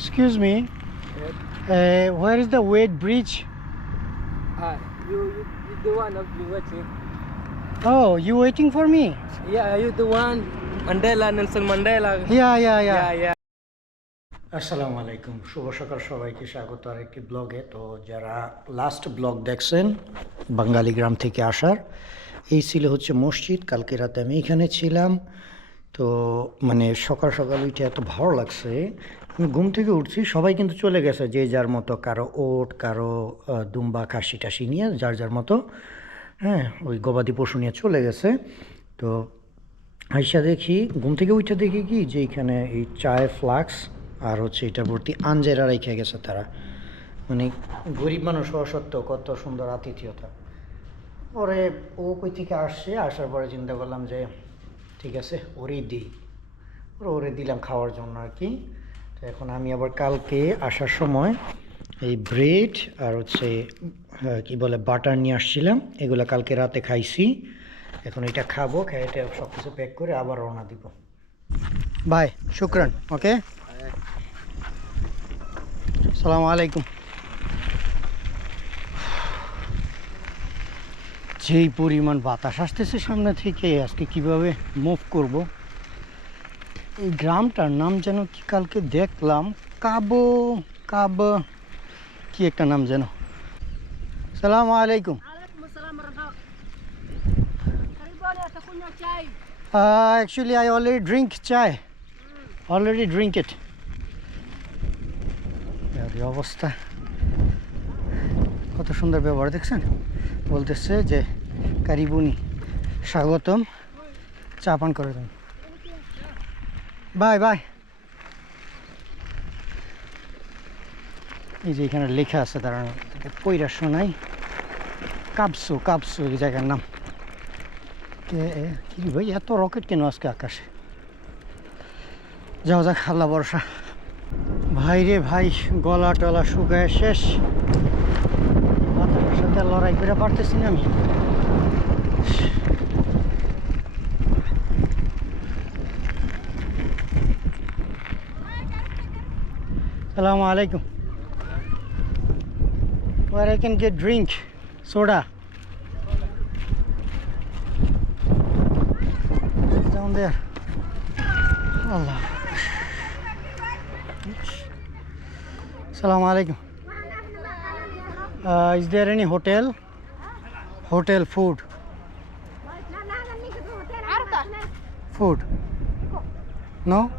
Excuse me. Uh, where is the Wade Bridge? Ah, you, you, you the one of you watching. Oh, you waiting for me? Yeah, you the one. Mandela, Nelson Mandela. Yeah, yeah, yeah. yeah. yeah. আসসালামু আলাইকুম শুভ সকাল সবাইকে স্বাগত আর একটি ব্লগে তো যারা last blog দেখছেন বাঙালি গ্রাম থেকে আসার এই ছিল হচ্ছে মসজিদ কালকে রাতে আমি এখানে ছিলাম তো মানে সকাল সকাল উঠে এত ভালো লাগছে ঘুম থেকে উঠছি, সবাই কিন্তু চলে গেছে, যে যার মতো কারও ওট, কারও দুম্বা খাসি টাসি নিয়ে, যার যার মতো হ্যাঁ ওই গবাদি পশু নিয়ে চলে গেছে। তো আইসা দেখি, ঘুম থেকে উঠে দেখি কি, যে এখানে এই চায় ফ্লাক্স আর হচ্ছে এটা ভর্তি আঞ্জেরা রেখে গেছে তারা। মানে গরিব মানুষ সত্ত্বেও কত সুন্দর আতিথিয়তা। পরে ও কই থেকে আসছে, আসার পরে চিন্তা করলাম যে, ঠিক আছে, ওরেই দিই। ওরে ওরে দিলাম খাওয়ার জন্য আর কি। এখন আমি আবার কালকে আসার সময় এই ব্রেড আর হচ্ছে কি বলে, বাটার নিয়ে আসছিলাম। এগুলো কালকে রাতে খাইছি। এখন এটা খাব, খেয়ে এটা সব কিছু প্যাক করে আবার রওনা দিব। বাই, শুক্রান, ওকে? সালামু আলাইকুম। যেই পরিমাণ বাতাস আসতেছে সামনে থেকে, আজকে কীভাবে মুভ করব? এই গ্রামটার নাম যেন কি কালকে দেখলাম? কাব কাব। কি একটা নাম যেন? সালাম আলাইকুম। অ্যাকচুয়ালি আই অলরেডি ড্রিঙ্ক চাই। অলরেডি ড্রিঙ্ক ইট অবস্থা। কত সুন্দর ব্যবহার দেখছেন? বলতেছে যে কারিবুনি স্বাগতম। চা পান করে দেন। Bye bye. এই যে এখানে লেখা আছে, দাঁড়ানো কইরা শোনাই। কাবসু কাবসু এই জায়গার নাম। কি ভাই, এত রকেট কেন আজকে আকাশে? যাও যাক, আল্লাহ বর্ষা ভাই রে ভাই গলা টলা শুকায় শেষ। বাতাসের সাথে লড়াই করে পারতেছি না আমি। Assalamu alaikum. Where I can get drink, soda. It's down there. Allah. Assalamu alaikum. Uh, is there any hotel? Hotel food. Food. No?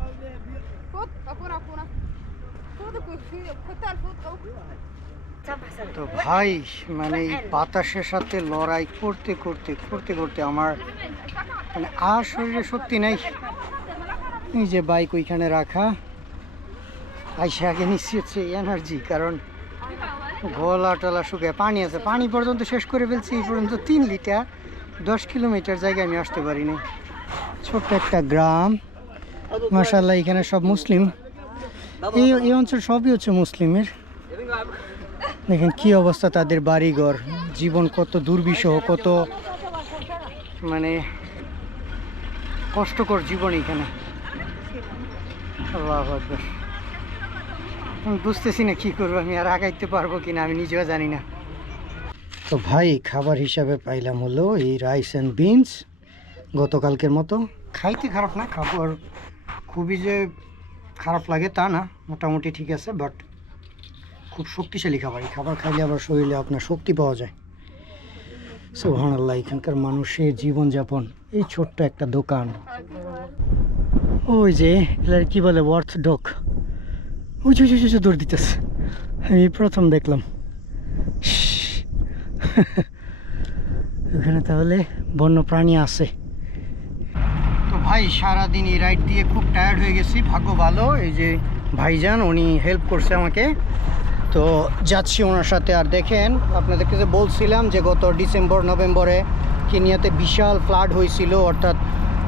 তো ভাই মানে বাতাসের সাথে লড়াই করতে করতে করতে করতে আমার মানে আর শরীরে শক্তি নেই। এই যে বাইক ওইখানে রাখা, আইসে আগে নিচ্ছি হচ্ছে এনার্জি কারণ গলা টলা শুকায় পানি আছে। পানি পর্যন্ত শেষ করে ফেলছি, এই পর্যন্ত তিন লিটার দশ কিলোমিটার জায়গায় আমি আসতে পারিনি। ছোট্ট একটা গ্রাম মাসাল্লাহ এখানে সব মুসলিম। এই এই অঞ্চল সবই হচ্ছে মুসলিমের। দেখেন কি অবস্থা তাদের বাড়িঘর। জীবন কত দুর্বিষহ কত মানে কষ্টকর জীবন এখানে। আল্লাহু আকবার। আমি বুঝতেছি না কি করব আমি আর আগাইতে পারব কিনা আমি নিজেও জানি না। তো ভাই খাবার হিসাবে পাইলাম হলো এই রাইস অ্যান্ড বিনস। গতকালকের মতো। খাইতে খারাপ না খাবার খুবই যে খারাপ লাগে তা না মোটামুটি ঠিক আছে বাট খুব শক্তিশালী খাবার। এই খাবার খাইলে আবার শরীরে আপনার শক্তি পাওয়া যায়। সোহান আল্লাহ এখানকার মানুষের জীবনযাপন। এই ছোট্ট একটা দোকান। ওই যে এলার কি বলে ওয়ার্থ ডক যে ওই যে, দৌড় দিতেছে। আমি প্রথম দেখলাম। ওখানে তাহলে বন্য প্রাণী আছে। ভাই সারাদিন এই রাইড দিয়ে খুব টায়ার্ড হয়ে গেছি। ভাগ্য ভালো, এই যে ভাইজান, উনি হেল্প করছে আমাকে। তো যাচ্ছি ওনার সাথে। আর দেখেন, আপনাদেরকে যে বলছিলাম যে গত ডিসেম্বর, নভেম্বরে কেনিয়াতে বিশাল ফ্লাড হয়েছিল, অর্থাৎ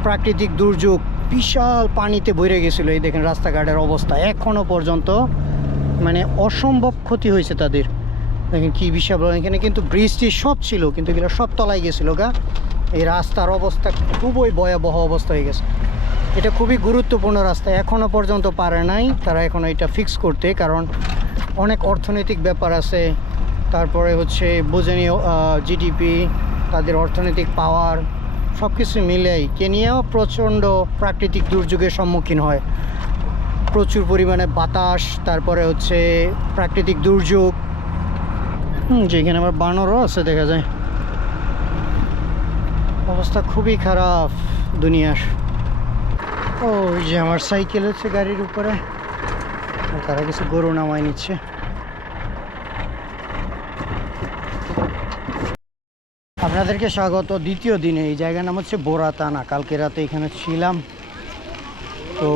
প্রাকৃতিক দুর্যোগ বিশাল পানিতে ভরে গেছিল। এই দেখেন রাস্তাঘাটের অবস্থা এখনও পর্যন্ত মানে অসম্ভব ক্ষতি হয়েছে তাদের। দেখেন কী বিশাল এখানে কিন্তু বৃষ্টি সব ছিল, কিন্তু এগুলো সব তলায় গেছিল গা। এই রাস্তার অবস্থা খুবই ভয়াবহ অবস্থা হয়ে গেছে। এটা খুবই গুরুত্বপূর্ণ রাস্তা এখনও পর্যন্ত পারে নাই। তারা এখন এটা ফিক্স করতে, কারণ অনেক অর্থনৈতিক ব্যাপার আছে। তারপরে হচ্ছে বোঝেনি জিডিপি তাদের অর্থনৈতিক পাওয়ার সব কিছু মিলেই কেনিয়াও প্রচণ্ড প্রাকৃতিক দুর্যোগের সম্মুখীন হয়। প্রচুর পরিমাণে বাতাস, তারপরে হচ্ছে প্রাকৃতিক দুর্যোগ। যেখানে আবার বানরও আছে, দেখা যায়। অবস্থা খুবই খারাপ দুনিয়ার। ও, ওই যে আমার সাইকেল হচ্ছে গাড়ির উপরে। তারা কিছু গরু নামায় নিচ্ছে। আপনাদেরকে স্বাগত দ্বিতীয় দিনে। এই জায়গার নাম হচ্ছে বোরাতানা কালকে রাতে এখানে ছিলাম। তো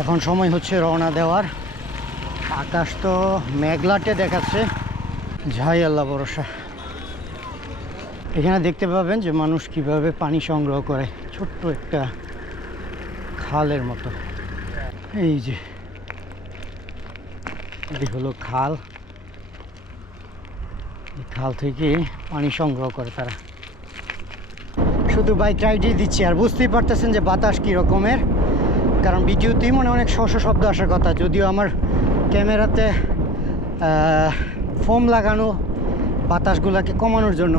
এখন সময় হচ্ছে রওনা দেওয়ার। আকাশ তো মেঘলাটে দেখাচ্ছে। ঝাই আল্লাহ ভরসা। এখানে দেখতে পাবেন যে মানুষ কীভাবে পানি সংগ্রহ করে। ছোট্ট একটা খালের মতো। এই যে। এটি হলো খাল। খাল থেকে পানি সংগ্রহ করে তারা। শুধু বাইক রাইডই দিচ্ছি, আর বুঝতেই পারতেছেন যে বাতাস কী রকমের। কারণ ভিডিওতেই মনে অনেক শশ শব্দ আসার কথা। যদিও আমার ক্যামেরাতে ফোম লাগানো বাতাসগুলোকে কমানোর জন্য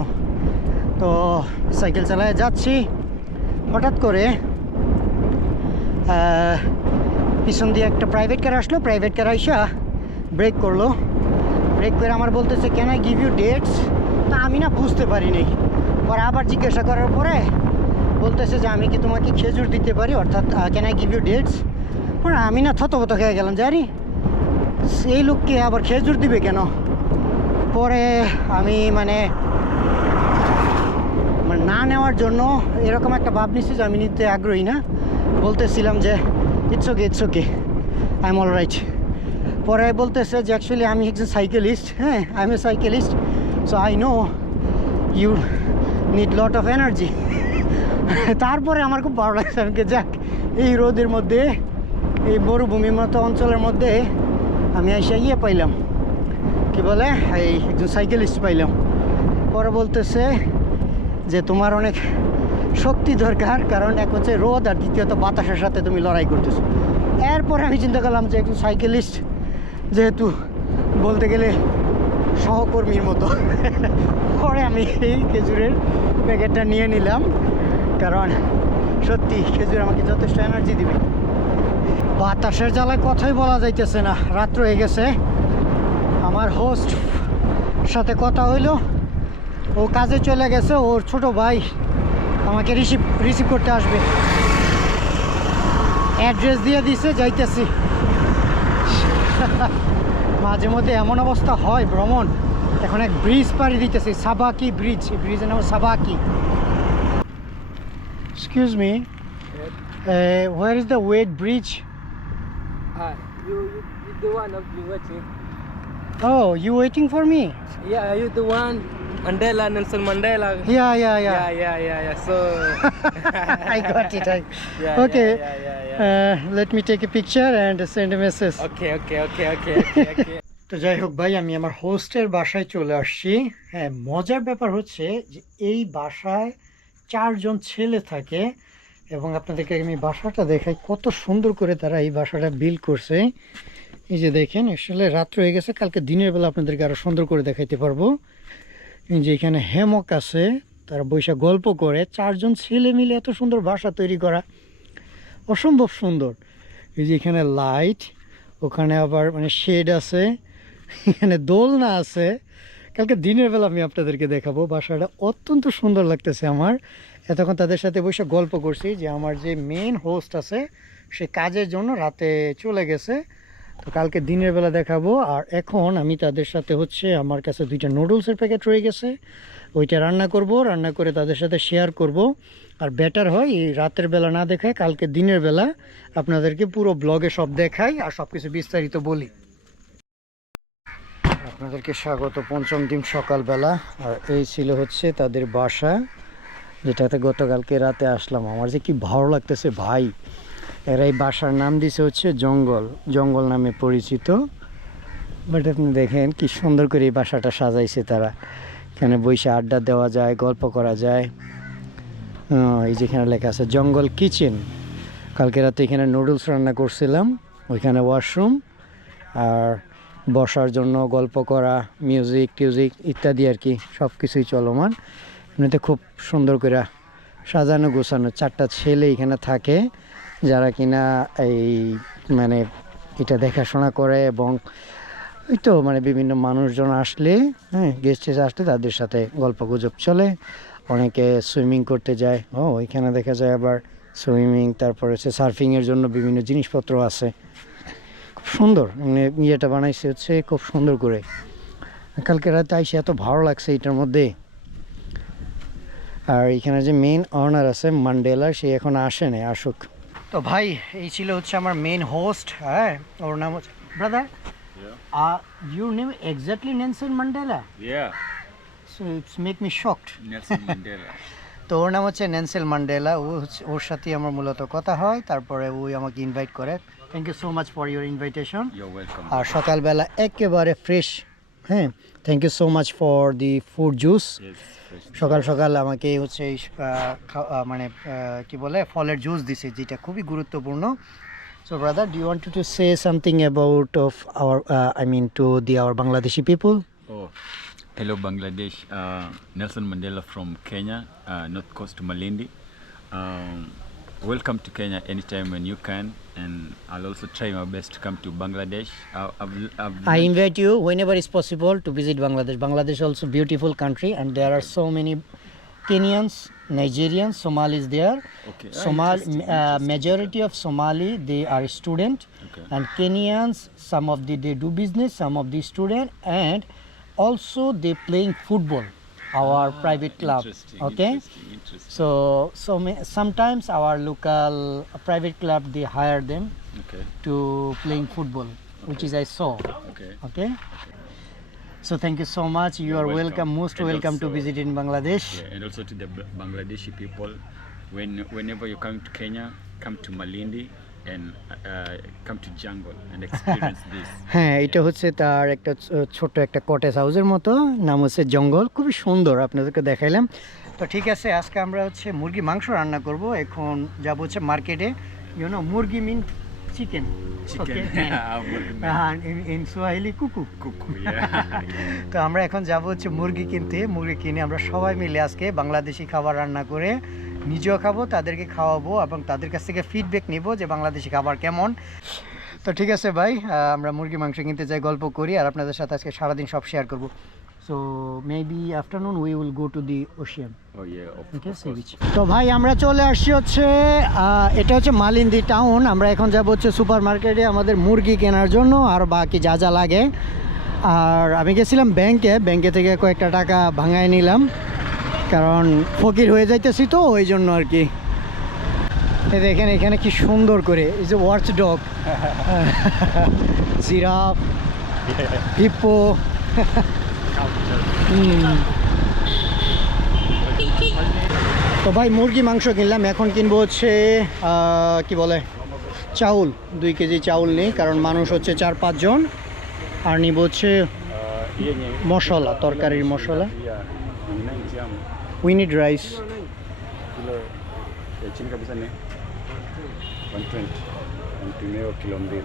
তো সাইকেল চালায় যাচ্ছি। হঠাৎ করে পিছন দিয়ে একটা প্রাইভেট কার আসলো। প্রাইভেট কার আইসা ব্রেক করল। ব্রেক করে আমার বলতেছে can I give you dates তা আমি না বুঝতে পারিনি পরে আবার জিজ্ঞাসা করার পরে বলতেছে যে, আমি কি তোমাকে খেজুর দিতে পারি? অর্থাৎ can I give you dates পরে আমি না থতবত খেয়ে গেলাম জানি সেই লোককে আবার খেজুর দিবে কেন? পরে আমি মানে না নেওয়ার জন্য এরকম একটা ভাব নিচ্ছি যে আমি নিতে আগ্রহী না। বলতেছিলাম যে it's okay it's okay I am all right পরে বলতেছে যে অ্যাকচুয়ালি আমি একজন সাইকেলিস্ট হ্যাঁ I am a cyclist so I know you need lot of energy তারপরে আমার খুব ভালো লাগছে আমি কি, যাক এই রোদের মধ্যে এই মরুভূমির মতো অঞ্চলের মধ্যে আমি এসে ইয়ে পাইলাম। কি বলে? এই একজন সাইকেলিস্ট পাইলাম। পরে বলতেছে যে তোমার অনেক শক্তি দরকার, কারণ এক হচ্ছে রোদ আর দ্বিতীয়ত বাতাসের সাথে তুমি লড়াই করতেছো। এরপরে আমি চিন্তা করলাম যে একজন সাইকেলিস্ট যেহেতু বলতে গেলে সহকর্মীর মতো, পরে আমি এই খেজুরের প্যাকেটটা নিয়ে নিলাম, কারণ সত্যি খেজুর আমাকে যথেষ্ট এনার্জি দিবে। বাতাসের জ্বালায় কথাই বলা যাইতেছে না রাত্র হয়ে গেছে। আমার হোস্ট সাথে কথা হইল। ও কাজে চলে গেছে ওর ছোট ভাই আমাকে রিসিভ রিসিভ করতে আসবে। অ্যাড্রেস দিয়ে দিছে যাইতেছি। মাঝে মধ্যে এমন অবস্থা হয় ভ্রমণ। এখন এক ব্রিজ পাড়ি দিতেছি সাবাকি ব্রিজ ব্রিজের নাম Sabaki. Excuse me where is the wait bridge. You, oh you waiting for me Yeah, you the one. Mandela, Nelson Mandela. Yeah yeah yeah yeah, yeah, yeah. yeah. So. I got it. I, Yeah, okay. Yeah, yeah, yeah, yeah. Uh, let me take a picture and send a message. Okay, okay, okay, okay, okay, okay. তো যাই হোক ভাই আমি আমার হোস্টের বাসায় চলে আসছি হ্যাঁ মজার ব্যাপার হচ্ছে যে এই বাসায় চারজন ছেলে থাকে এবং আপনাদেরকে আমি বাসাটা দেখাই কত সুন্দর করে তারা এই বাসাটা বিল করছে এই যে দেখেন আসলে রাত্র হয়ে গেছে কালকে দিনের বেলা আপনাদেরকে আরও সুন্দর করে দেখাইতে পারব যে এখানে হেমক আছে, তারা বৈশা গল্প করে, চারজন ছেলে মিলে এত সুন্দর বাসা তৈরি করা। অসম্ভব সুন্দর। এই যে এখানে লাইট, ওখানে আবার মানে শেড আছে, এখানে দোলনা আছে। কালকে দিনের বেলা আমি আপনাদেরকে দেখাবো, বাসাটা অত্যন্ত সুন্দর লাগতেছে আমার। এতক্ষণ তাদের সাথে বসে গল্প করছি যে আমার যে মেন হোস্ট আছে, সে কাজের জন্য রাতে চলে গেছে। তো কালকে দিনের বেলা দেখাবো। আর এখন আমি তাদের সাথে হচ্ছে আমার কাছে দুইটা নুডলসের প্যাকেট রয়ে গেছে। ওইটা রান্না করব, রান্না করে তাদের সাথে শেয়ার করব। আর বেটার হয় এই রাতের বেলা না দেখায় কালকে দিনের বেলা আপনাদেরকে পুরো ব্লগে সব দেখাই আর সব কিছু বিস্তারিত বলি। আপনাদেরকে স্বাগত পঞ্চম দিন সকালবেলা। আর এই ছিল হচ্ছে তাদের বাসা, যেটাতে গতকালকে রাতে আসলাম। আমার যে কি ভালো লাগতেছে ভাই। এরা এই বাসার নাম দিছে হচ্ছে জঙ্গল। জঙ্গল নামে পরিচিত। বাট আপনি দেখেন কি সুন্দর করে এই বাসাটা সাজাইছে তারা। এখানে বসে আড্ডা দেওয়া যায়, গল্প করা যায়। এই যেখানে লেখা আছে, জঙ্গল কিচেন। কালকে রাতে এখানে নুডলস রান্না করছিলাম, ওইখানে ওয়াশরুম। আর বসার জন্য গল্প করা, মিউজিক, টিউজিক ইত্যাদি আর কি সব কিছুই চলমান। এমনিতে খুব সুন্দর করে সাজানো গোছানো, চারটা ছেলে এখানে থাকে। যারা কিনা এই মানে এটা দেখাশোনা করে এবং ওই তো মানে বিভিন্ন মানুষজন আসলে হ্যাঁ গেস্ট আসলে তাদের সাথে গল্প গুজব চলে। অনেকে সুইমিং করতে যায়। ও, ওইখানে দেখা যায় আবার সুইমিং তারপরে হচ্ছে সার্ফিংয়ের জন্য বিভিন্ন জিনিসপত্র আছে। খুব সুন্দর। মানে ইয়েটা বানাইছে হচ্ছে খুব সুন্দর করে। কালকে রাতে আইসে এত ভালো লাগছে এটার মধ্যে। আর এখানে যে মেন অনার আছে মান্ডেলা সে এখন আসে না আসুক। তো ভাই এই ছিল হচ্ছে আমার মেন হোস্ট হ্যাঁ? ওর নাম হচ্ছে brother your name exactly Nelson Mandela Yeah, so it's make me shocked Nelson Mandela. তো ওর নাম হচ্ছে নেনসেল মান্ডেলা ও ওর সাথে আমার মূলত কথা হয় তারপরে ওই আমাকে ইনভাইট করে। Thank you so much for your invitation আর সকালবেলা একেবারে ফ্রেশ হ্যাঁ thank you so much for the food juice সকাল সকাল আমাকে হচ্ছে এই মানে কি বলে ফলের জুস দিছে যেটা খুবই গুরুত্বপূর্ণ so brother do want to say something about of our I mean to the our Bangladeshi people Oh, hello Bangladesh. Uh, Nelson Mandela from Kenya, uh, North Coast Malindi. Um, welcome to Kenya anytime when you can, and I'll also try my best to come to Bangladesh. I- I've, I've I invite you whenever it's possible to visit Bangladesh. Bangladesh also beautiful country and there are so many Kenyans, Nigerians, Somalis there. Okay. Ah, Somal interesting, uh, interesting. majority of Somali they are student Okay. and Kenyans some of the they do business, some of the student and also they playing football. Our private club. Ah, Interesting, Okay. Interesting, interesting. So so sometimes our local private club they hire them Okay. to playing football, which is I saw. Okay. Okay. So thank you so much. You You're are welcome. welcome, most And welcome to visit in Bangladesh. Yeah, and also to the Bangladeshi people, when whenever you come to Kenya, come to Malindi and uh, come to jungle and experience this. হ্যাঁ এটা হচ্ছে তার একটা ছ- ছোট্ট একটা cottage হাউসের মতো। নাম হচ্ছে জঙ্গল। খুবই সুন্দর আপনাদেরকে দেখাইলাম। তো ঠিক আছে আজকে আমরা হচ্ছে মুরগি মাংস রান্না করব। এখন যাব হচ্ছে মার্কেটে ইউনো মুরগি মিন চিকেন কুকু Kuku, তো আমরা এখন যাব হচ্ছে মুরগি কিনতে। মুরগি কিনে আমরা সবাই মিলে আজকে বাংলাদেশি খাবার রান্না করে নিজেও খাব তাদেরকে খাওয়াবো এবং তাদের কাছ থেকে ফিডব্যাক নিব যে বাংলাদেশি খাবার কেমন। তো ঠিক আছে ভাই আমরা মুরগি মাংস কিনতে যাই গল্প করি আর আপনাদের সাথে আজকে সারাদিন সব শেয়ার করব। So maybe afternoon we will go to the ocean. তো ভাই আমরা চলে আসছি হচ্ছে এটা হচ্ছে মালিন্দি টাউন আমরা এখন যাব হচ্ছে সুপার মার্কেটে আমাদের মুরগি কেনার জন্য আর বাকি যা যা লাগে। আর আমি গেছিলাম ব্যাংকে ব্যাংকে থেকে কয়েকটা টাকা ভাঙায় নিলাম। কারণ ফকির হয়ে যাইতেছি তো, ওই জন্য আর কি। দেখেন এখানে কি সুন্দর করে, এই যে ওয়ার্চ ডগ জিরাফ হুম তো ভাই মুরগি, মাংস কিনলাম, এখন কিনবো হচ্ছে কি বলে, চাউল, দুই কেজি চাউল নেই, কারণ মানুষ হচ্ছে চার পাঁচজন আর নিব হচ্ছে মশলা, তরকারির মশলা। We need rice. Eh, chini kabisa ni 120 and tumeo kilo mbili.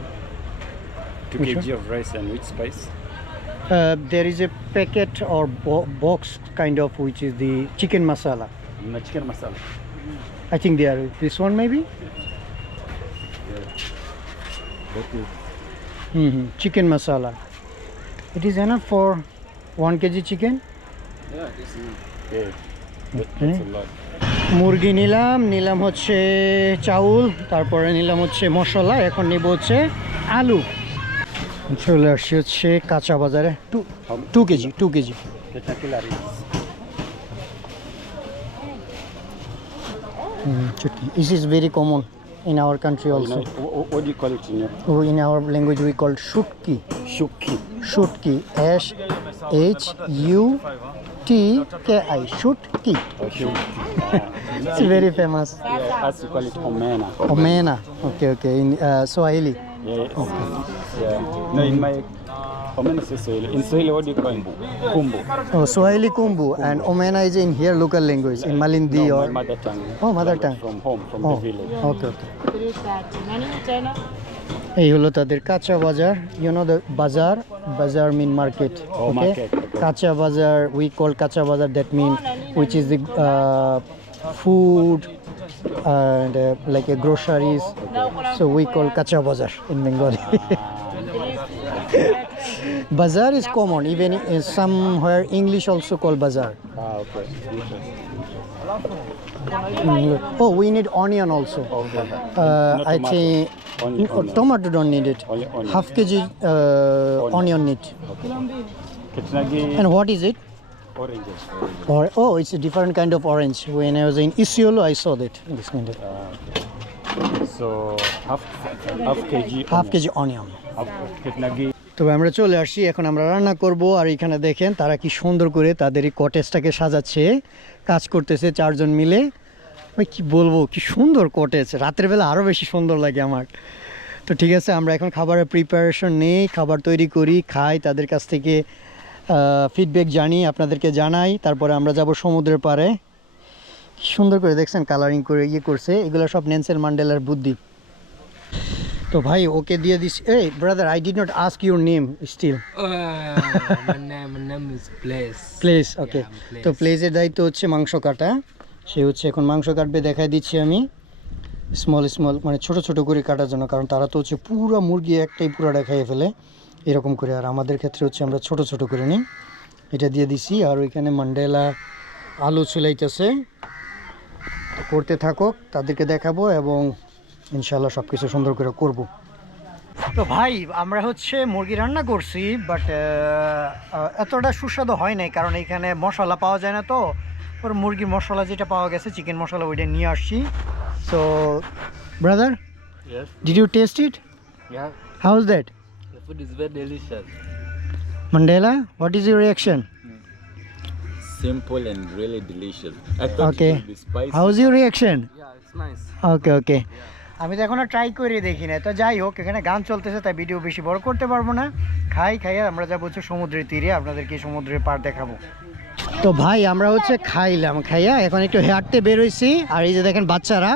2 kg of rice and which spice? Uh, there is a packet or bo box kind of which is the chicken masala. The chicken masala. I think they are this one maybe. Yeah. Mm -hmm. Chicken masala. It is enough for one kg chicken. Yeah, this is. Yeah. মুরগি নিলাম নিলাম হচ্ছে চাউল তারপরে নিলাম হচ্ছে মশলা এখন নিব হচ্ছে আলু। চলে আসছি হচ্ছে কাঁচা বাজারে। Two two KG two KG. is this is very common in our country also know, what, what do you call it in your in our language we call shutki shuki shutki S H U T K I shoot kit. it's very famous. Yeah, as you call it omena. Omena. Okay, okay. In uh, Swahili. Yes. Okay. Yeah. No, in my omena is Swahili. In Swahili, what do you call it? Kumbu. Oh, Swahili kumbu. kumbu. And omena is in here local language in Malindi no, or mother tongue. Oh, mother tongue. From home, from oh. the village. Okay, okay. এই হলো তাদের কাঁচা বাজার you no the bazaar bazaar mean market okay market, okay. Kacha bazaar we call kacha bazaar that mean which is the food and uh, like a groceries so we call kacha bazaar in bengali bazaar is common even in somewhere english also call bazaar Ah, okay. Mm, oh we need onion also Okay. uh, i think Only oh, onion. tomato don't need it onion. half kg uh, onion need Kitnagi and what is it oranges. oranges. or oh it's a different kind of orange when i was in isiolo i saw that this kind of Ah, okay. So half half kg. half kg onion Half kitnagi. তবে আমরা চলে আসছি এখন আমরা রান্না করব আর এখানে দেখেন তারা কি সুন্দর করে তাদের এই কটেজটাকে সাজাচ্ছে কাজ করতেছে চারজন মিলে। ওই কি বলব, কি সুন্দর কটেজ রাতের বেলা আরও বেশি সুন্দর লাগে আমার। তো ঠিক আছে, আমরা এখন খাবারের প্রিপারেশন নেই, খাবার তৈরি করি, খাই, তাদের কাছ থেকে ফিডব্যাক জানি, আপনাদেরকে জানাই। তারপরে আমরা যাব সমুদ্রের পাড়ে। সুন্দর করে দেখছেন কালারিং করে ইয়ে করছে। এগুলো সব নেনসেল মান্ডেলার বুদ্ধি। তো ভাই ওকে দিয়ে দিস। এই brother I did not ask your name still. Place okay তো প্লেসের দায়িত্ব হচ্ছে মাংস কাটা। সে হচ্ছে এখন মাংস কাটবে দেখাই দিচ্ছি আমি। স্মল স্মল মানে ছোট ছোট করে কাটার জন্য কারণ তারা তো হচ্ছে পুরো মুরগি একটাই পুরোটা খাইয়ে ফেলে। এরকম করে আর আমাদের ক্ষেত্রে হচ্ছে আমরা ছোট ছোট করে নিই। এটা দিয়ে দিছি আর ওইখানে মান্ডেলা আলু চুলাইতেছে করতে থাকুক তাদেরকে দেখাবো এবং ইনশাল্লাহ সব কিছু সুন্দর করে করব তো ভাই আমরা হচ্ছে মুরগি রান্না করছি বাট এতটা সুস্বাদু হয় নাই কারণ এখানে মশলা পাওয়া যায় না তো ওর মুরগির মশলা যেটা পাওয়া গেছে চিকেন মশলা ওইটা নিয়ে আসছি so brother did you taste it Yeah. How is that The food is very delicious. Mandela what is your reaction Simple and really delicious. I thought Okay. it would be spicy. How is your reaction Yeah, it's nice. Okay okay আমি তো এখনও try করে দেখি না তো যাই হোক, এখানে গান চলতেছে, তাই ভিডিও বেশি বড় করতে পারব না। খাই খাইয়ে আমরা যাব হচ্ছে সমুদ্রের তীরে, আপনাদেরকে সমুদ্রের পার দেখাবো। তো ভাই, আমরা হচ্ছে খাইলাম, খাইয়া এখন একটু হেয়ারতে বেরোইছি। আর এই যে দেখেন বাচ্চারা,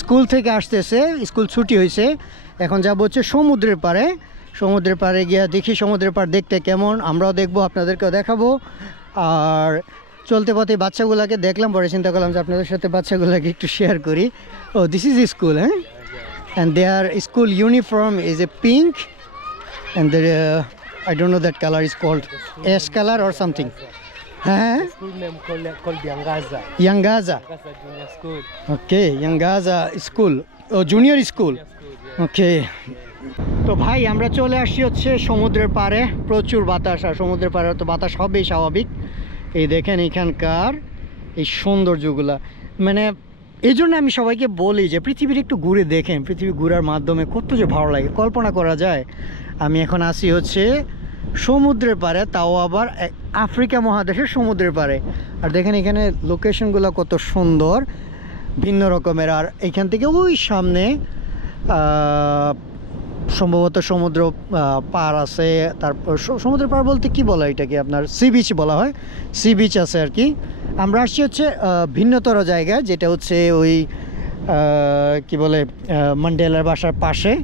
স্কুল থেকে আসতেছে, স্কুল ছুটি হয়েছে এখন যাব হচ্ছে সমুদ্রের পাড়ে। সমুদ্রের পাড়ে গিয়ে দেখি, সমুদ্রের পাড় দেখতে কেমন, আমরাও দেখব, আপনাদেরকেও দেখাবো। আর চলতে পথে বাচ্চাগুলোকে দেখলাম পরে চিন্তা করলাম যে আপনাদের সাথে বাচ্চাগুলোকে একটু শেয়ার করি। ও দিস ইজ স্কুল হ্যাঁ and they are school uniform is a pink and they I don't know that colour is called S colour or something তো ভাই আমরা চলে আসি হচ্ছে সমুদ্রের পাড়ে। প্রচুর বাতাস আর সমুদ্রের পাড়ে তো বাতাস হবেই স্বাভাবিক। এই দেখেন এখানকার এই সৌন্দর্যগুলা। মানে এই জন্য আমি সবাইকে বলি যে, পৃথিবীর একটু ঘুরে দেখেন। পৃথিবী ঘুরার মাধ্যমে কত যে ভালো লাগে। কল্পনা করা যায়, আমি এখন আসি হচ্ছে সমুদ্রের পাড়ে, তাও আবার আফ্রিকা মহাদেশের সমুদ্রের পাড়ে। আর দেখেন এখানে লোকেশনগুলো কত সুন্দর, ভিন্ন রকমের। আর এখান থেকে ওই সামনে সম্ভবত সমুদ্র পার আছে, তারপর স- সমুদ্রের পার বলতে কি বলা এটাকে আপনার? সি বিচ বলা হয়। সি বিচ আছে আর কি। আমরা আসছি হচ্ছে ভিন্নতর জায়গায়, যেটা হচ্ছে ওই কি বলে মান্ডেলার বাসার পাশে।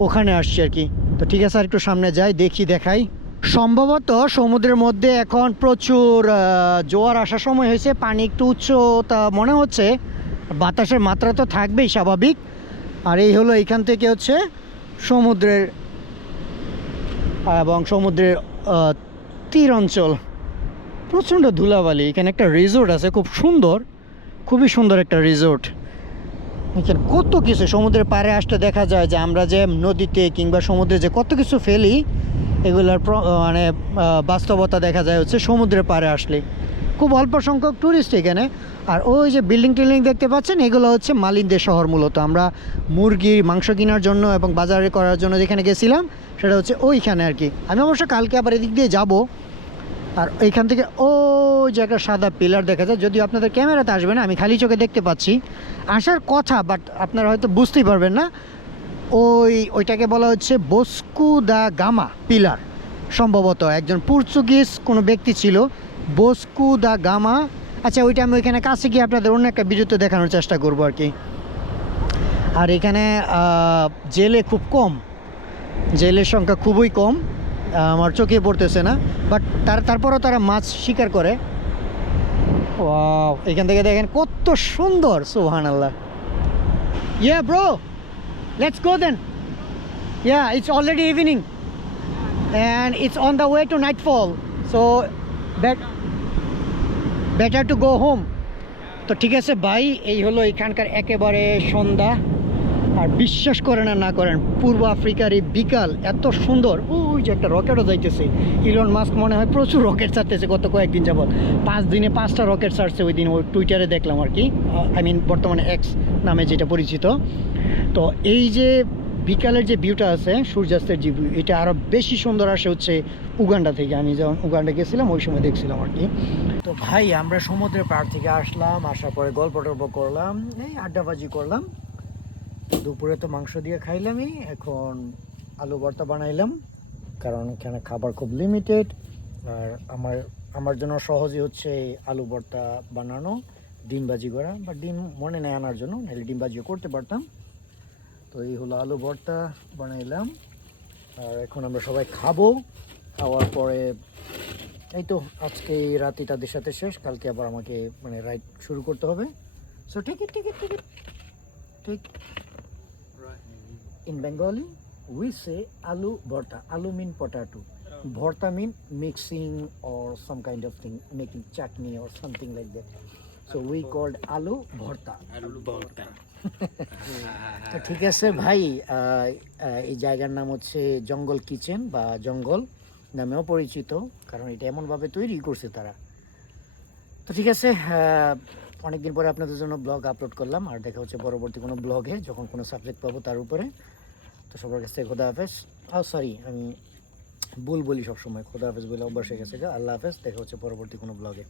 ওখানে আসছি আর কি। তো ঠিক আছে আর একটু সামনে যাই, দেখি, দেখাই। সম্ভবত সমুদ্রের মধ্যে এখন প্রচুর জোয়ার আসার সময় হয়েছে। পানি একটু উচ্চতা মনে হচ্ছে। বাতাসের মাত্রা তো থাকবেই, স্বাভাবিক। আর এই হলো এখান থেকে হচ্ছে সমুদ্রের, এবং সমুদ্রের তীর অঞ্চল। প্রচণ্ড ধুলাবালি। এখানে একটা রিসোর্ট আছে, খুব সুন্দর। খুবই সুন্দর একটা রিসোর্ট এখানে কত কিছু, সমুদ্রের পাড়ে আসতে দেখা যায় যে আমরা যে নদীতে কিংবা সমুদ্রে যে কত কিছু ফেলি, এগুলোর মানে বাস্তবতা দেখা যায় হচ্ছে সমুদ্রের পাড়ে আসলে খুব অল্প সংখ্যক ট্যুরিস্ট এখানে। আর ওই যে বিল্ডিং টিল্ডিং দেখতে পাচ্ছেন, এগুলো হচ্ছে মালিনদের শহর মূলত। আমরা মুরগির মাংস কেনার জন্য এবং বাজারে করার জন্য যেখানে গেছিলাম, সেটা হচ্ছে ওইখানে আর কি। আমি অবশ্য কালকে আবার এদিক দিয়ে যাব। আর এইখান থেকে ওই যে একটা সাদা পিলার দেখা যায়, যদিও আপনাদের ক্যামেরাতে আসবে না, আমি খালি চোখে দেখতে পাচ্ছি। আসার কথা বাট আপনারা হয়তো বুঝতেই পারবেন না। ওই, ওইটাকে বলা হচ্ছে বস্কু দা গামা পিলার। সম্ভবত একজন পর্তুগিজ কোনো ব্যক্তি ছিল বস্কু দা গামা আচ্ছা ওইটা আমি ওইখানে কাছে গিয়ে আপনাদের অন্য একটা ভিডিওতে দেখানোর চেষ্টা করব আর কি। আর এখানে জেলে খুব কম। জেলের সংখ্যা খুবই কম। আমার চোখে পড়তেছে না। বাট তার, তারপরও তারা মাছ শিকার করে। এখান থেকে দেখেন কত সুন্দর সুহান আল্লাহ yeah bro let's go then yeah it's already evening and it's on the way to nightfall so bet better to go home তো ঠিক আছে ভাই এই হলো এখানকার একেবারে সন্ধ্যা। আর বিশ্বাস করেন আর না করেন, পূর্ব আফ্রিকার এই বিকাল এত সুন্দর। ওই যে একটা রকেটও যাইতেছে। ইলন মাস্ক মনে হয় প্রচুর রকেট ছাড়তেছে গত কয়েকদিন যাবৎ। পাঁচ দিনে পাঁচটা রকেট ছাড়ছে ওই দিন, ওই টুইটারে দেখলাম আর কি। আই মিন বর্তমানে এক্স নামে যেটা পরিচিত। তো এই যে বিকালের যে ভিউটা আছে, সূর্যাস্তের যে ভিউ এটা আরও বেশি সুন্দর আসে হচ্ছে উগান্ডা থেকে। আমি যখন উগান্ডা গেছিলাম, ওই সময় দেখছিলাম আর কি। তো ভাই, আমরা সমুদ্রের পাড় থেকে আসলাম, আসার পরে গল্প টল্প করলাম, এই আড্ডাবাজি করলাম। দুপুরে তো মাংস দিয়ে খাইলামই, এখন আলু ভর্তা বানাইলাম, কারণ এখানে খাবার খুব লিমিটেড আর আমার আমার জন্য সহজই হচ্ছে আলু ভর্তা বানানো, ডিম ভাজি করা, বা ডিম মনে নেয় আনার জন্য, নাহলে ডিম ভাজিও করতে পারতাম। তো এই হলো আলু ভর্তা বানাইলাম। আর এখন আমরা সবাই খাব। খাওয়ার পরে এই তো আজকে রাতে তাদের সাথে শেষ, কালকে আবার আমাকে মানে রাইড শুরু করতে হবে। সো ঠিক ঠিক ঠিক ঠিক ইন বেঙ্গলি উই সে আলু ভর্তা, aloo mean potato bhorta mean mixing or some kind of thing making chutney or something like that so we called aloo bhorta. Aloo ভর্তা। তো ঠিক আছে ভাই এই জায়গার নাম হচ্ছে জঙ্গল কিচেন বা জঙ্গল নামেও পরিচিত, কারণ এটা এমনভাবে তৈরি করছে তারা। তো ঠিক আছে অনেকদিন পরে আপনাদের জন্য ব্লগ আপলোড করলাম, আর দেখা হচ্ছে পরবর্তী কোনো ব্লগে যখন কোনো সাবজেক্ট পাবো তার উপরে। তো সবার কাছে খোদা হাফেজ। আর সরি আমি ভুল বলি সবসময়, খোদা হাফেজ বলে অভ্যাস হয়ে গেছে আল্লাহ হাফেজ, দেখা হচ্ছে পরবর্তী কোনো ব্লগে।